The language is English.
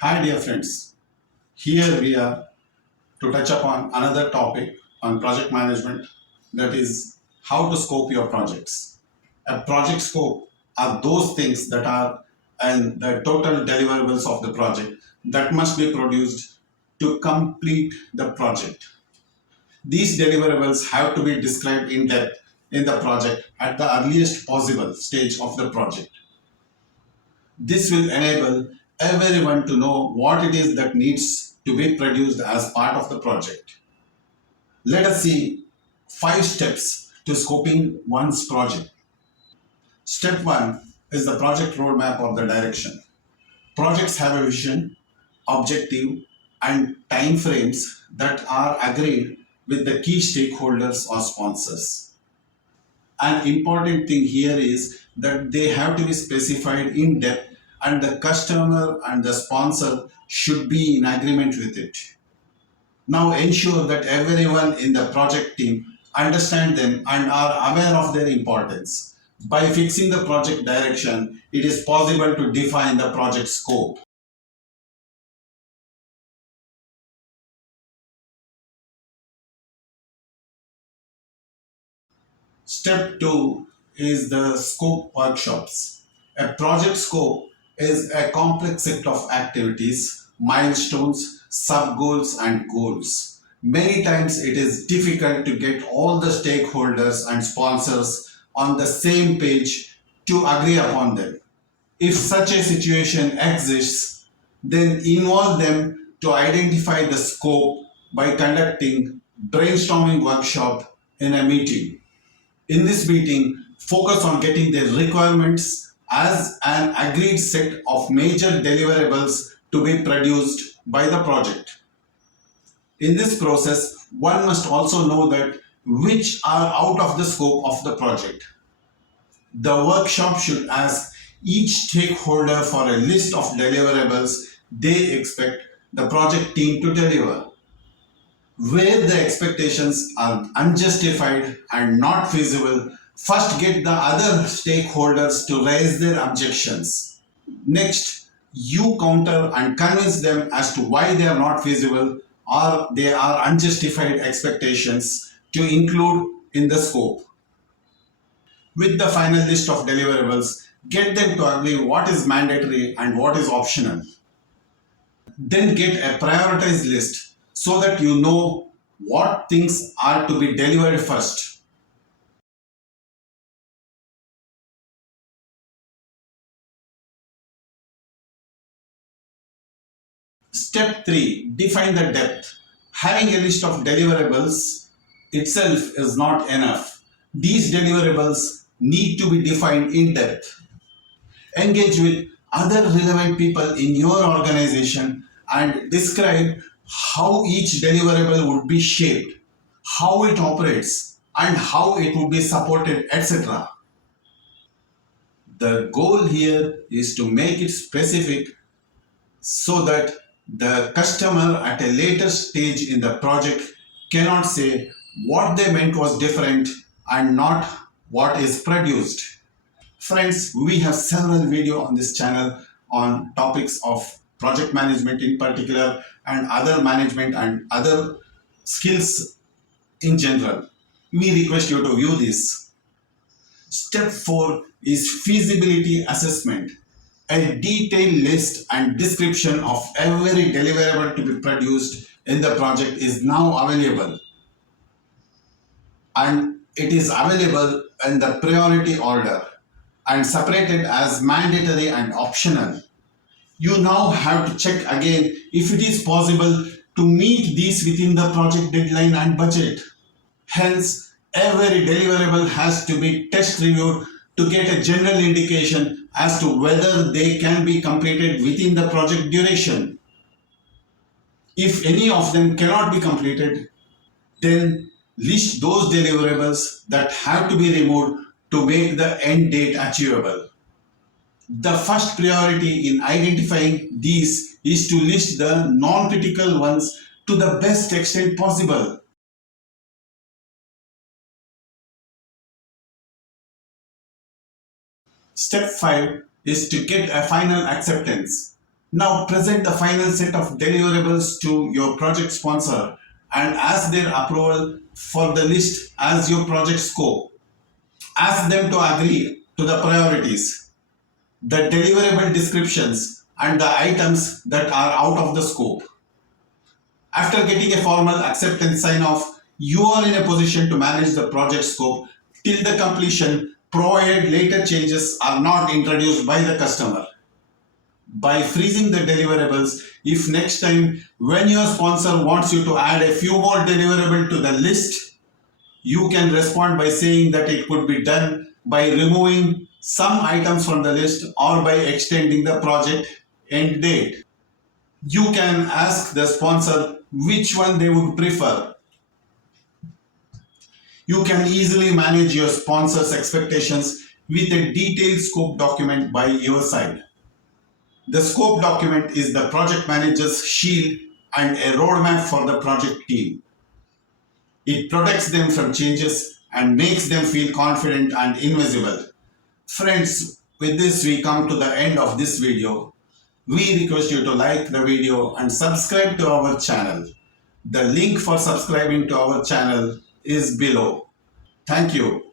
Hi dear friends, here we are to touch upon another topic on project management, that is how to scope your projects. A project scope are those things that are and the total deliverables of the project that must be produced to complete the project. These deliverables have to be described in depth in the project at the earliest possible stage of the project. This will enable everyone to know what it is that needs to be produced as part of the project. Let us see 5 steps to scoping one's project. Step 1 is the project roadmap or the direction. Projects have a vision, objective, and time frames that are agreed with the key stakeholders or sponsors. An important thing here is that they have to be specified in depth and the customer and the sponsor should be in agreement with it. Now ensure that everyone in the project team understand them and are aware of their importance. By fixing the project direction, it is possible to define the project scope. Step 2 is the scope workshops. A project scope is a complex set of activities, milestones, sub-goals and goals. Many times it is difficult to get all the stakeholders and sponsors on the same page to agree upon them. If such a situation exists, then involve them to identify the scope by conducting brainstorming workshop in a meeting. In this meeting, focus on getting the requirements as an agreed set of major deliverables to be produced by the project. In this process, one must also know that which are out of the scope of the project. The workshop should ask each stakeholder for a list of deliverables they expect the project team to deliver. Where the expectations are unjustified and not feasible, first get the other stakeholders to raise their objections. Next, you counter and convince them as to why they are not feasible or they are unjustified expectations to include in the scope. With the final list of deliverables, get them to agree what is mandatory and what is optional. Then get a prioritized list so that you know what things are to be delivered first. Step 3, define the depth. Having a list of deliverables itself is not enough. These deliverables need to be defined in depth. Engage with other relevant people in your organization and describe how each deliverable would be shaped, how it operates, and how it would be supported, etc. The goal here is to make it specific so that the customer at a later stage in the project cannot say what they meant was different and not what is produced. Friends, we have several videos on this channel on topics of project management in particular and other management and other skills in general. We request you to view this. Step 4 is feasibility assessment. A detailed list and description of every deliverable to be produced in the project is now available, and it is available in the priority order and separated as mandatory and optional. You now have to check again if it is possible to meet these within the project deadline and budget. Hence, every deliverable has to be test reviewed to get a general indication as to whether they can be completed within the project duration. If any of them cannot be completed, then list those deliverables that have to be removed to make the end date achievable. The first priority in identifying these is to list the non-critical ones to the best extent possible. Step 5 is to get a final acceptance. Now present the final set of deliverables to your project sponsor and ask their approval for the list as your project scope. Ask them to agree to the priorities, the deliverable descriptions, and the items that are out of the scope. After getting a formal acceptance sign off, you are in a position to manage the project scope till the completion, provided later changes are not introduced by the customer. By freezing the deliverables, if next time when your sponsor wants you to add a few more deliverables to the list, you can respond by saying that it could be done by removing some items from the list or by extending the project end date. You can ask the sponsor which one they would prefer. You can easily manage your sponsor's expectations with a detailed scope document by your side. The scope document is the project manager's shield and a roadmap for the project team. It protects them from changes and makes them feel confident and invisible. Friends, with this we come to the end of this video. We request you to like the video and subscribe to our channel. The link for subscribing to our channel is below. Thank you.